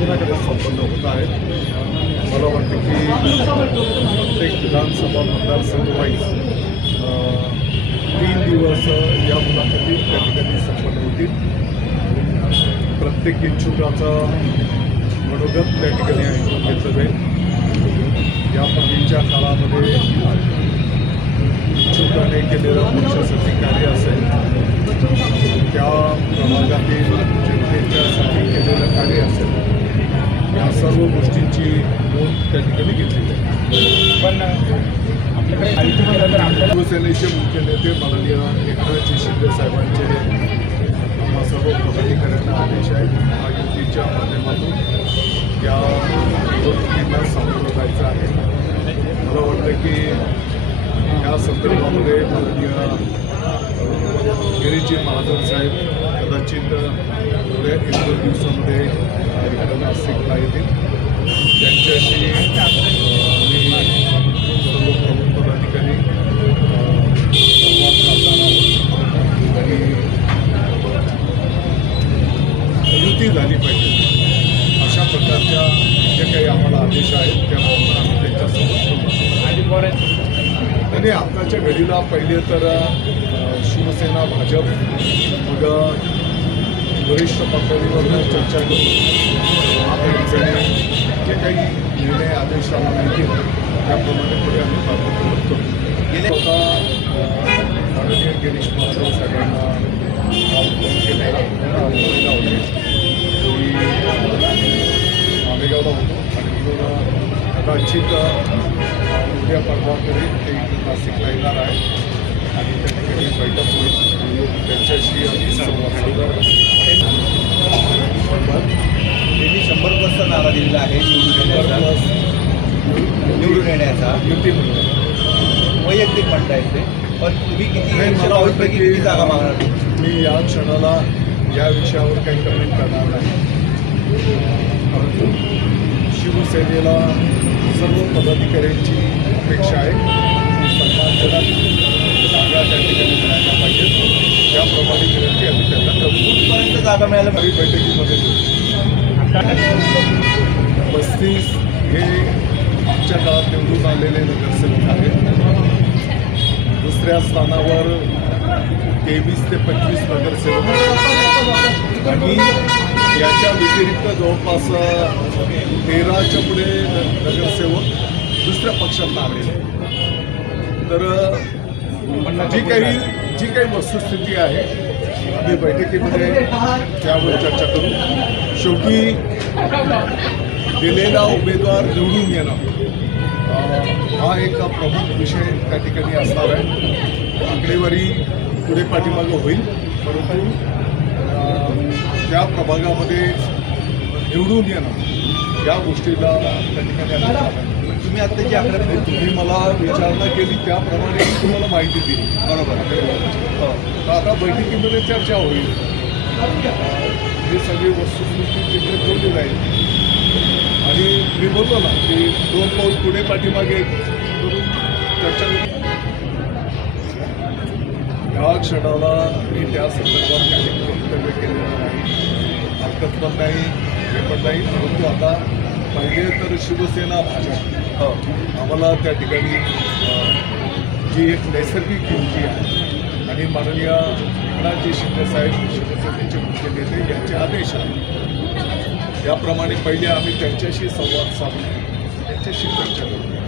माध्यमाकडे संपन्न होत आहेत मला वाटतं की प्रत्येक विधानसभा मतदारसंघवाईज तीन दिवस या मुलाखती त्या ठिकाणी संपन्न होतील. प्रत्येक इच्छुकाचा मनोगत त्या ठिकाणी ऐकून घेतलं जाईल. या पदवीच्या काळामध्ये इच्छुकाने केलेलं पक्षासाठी कार्य असेल त्या प्रभागातील जनतेच्यासाठी केलेलं कार्य असेल या सर्व गोष्टींची नोंद त्या ठिकाणी घेतली जाईल पण आपल्याकडे माहिती म्हणलं तर आपल्याला शिवसेनेचे मुख्य नेते माननीय एकनाथजी शिंदे साहेबांचे आम्हा सर्व पदाधिकाऱ्यांना आदेश आहे महायुतीच्या माध्यमातून. या निवडणुकींना सामोरं जायचं आहे. मला वाटतं की या संदर्भामध्ये माननीय गिरीजी महाजन साहेब कदाचित थोड्या एक दोन दिवसामध्ये इकडं नाशिकला येतील त्यांच्याशी अं, मी सर्व प्रमुख पदाधिकारी संवाद साधणार आहोत आणि युती झाली पाहिजे. अशा प्रकारच्या जे काही आम्हाला आदेश आहेत त्या पूर्ण आम्ही त्यांच्यासोबत आणि बरं आताच्या घडीला पहिले तर शिवसेना भाजप मग वरिष्ठ पातळीवर चर्चा करून त्यांचे जे काही निर्णय आदेश आम्हाला येतील त्याप्रमाणे पुढे आम्ही पाठपुरावा करतो. गेले होता माननीय गिरीश महाजन साहेबांना काल फोन केलेला मुंबईला होते मी मालेगावला होतो आणि म्हणून कदाचित उद्या परवा परवाकडे ते नाशिकला येणार आहे. आणि त्या ठिकाणी बैठक होईल त्यांच्याशी आम्ही संवाद साधणार त्यांनी शंभर वर्ष नारा दिलेला आहे निवडून येण्याचा निवडून येण्याचा युती म्हणून. वैयक्तिक म्हणताय ते. पण तुम्ही किती किती जागा मागणार? मी या क्षणाला या विषयावर काही कमेंट करणार नाही. परंतु शिवसेनेला सर्व पदाधिकाऱ्यांची अपेक्षा आहे. सन्मानजनक जागा त्या ठिकाणी मिळायला पाहिजेत त्याप्रमाणे विनंती आम्ही त्यांना करू. जागा मिळायला नवी बैठकीमध्ये. पस्तीस हे आजच्या काळात निवडून आलेले नगरसेवक आहेत. दुसऱ्या स्थानावर तेवीस ते पंचवीस नगरसेवक आणि याच्या व्यतिरिक्त जवळपास तेराच्या पुढे नगरसेवक दुसऱ्या पक्षांना आलेले तर जी काही जी काही वस्तुस्थिती आहे आम्ही बैठकीमध्ये त्यावर चर्चा करू. शेवटी दिलेला उमेदवार निवडून येणं हा एक प्रमुख विषय त्या ठिकाणी असणार आहे. आकडेवारी पुढे पाठीमागं होईल. परंतु त्या प्रभागामध्ये निवडून येणं या गोष्टीला त्या ठिकाणी तुम्ही आता जी आकडे तुम्ही मला विचारणा केली त्याप्रमाणे तुम्हाला माहिती दिली. बरोबर. हो. तर आता बैठकीमध्ये चर्चा होईल. हे सगळी वस्तुस्थिती तिकडे ठेवली जाईल आणि मी बोललो ना की दोन पाऊल पुढे पाठीमागे करून चर्चा करू. या क्षणाला मी त्या संदर्भात काही वक्तव्य केलेलं नाही. हरकत पण नाही हे पण नाही. परंतु आता पहिले तर शिवसेना भाजप. हो. आम्हाला त्या ठिकाणी जी एक नैसर्गिक युती आहे आणि माननीय एकनाथजी शिंदे साहेब शिवसेनेचे मुख्य नेते यांचे आदेश आहेत याप्रमाणे पहिले आम्ही त्यांच्याशी संवाद साधला त्यांच्याशी चर्चा करू.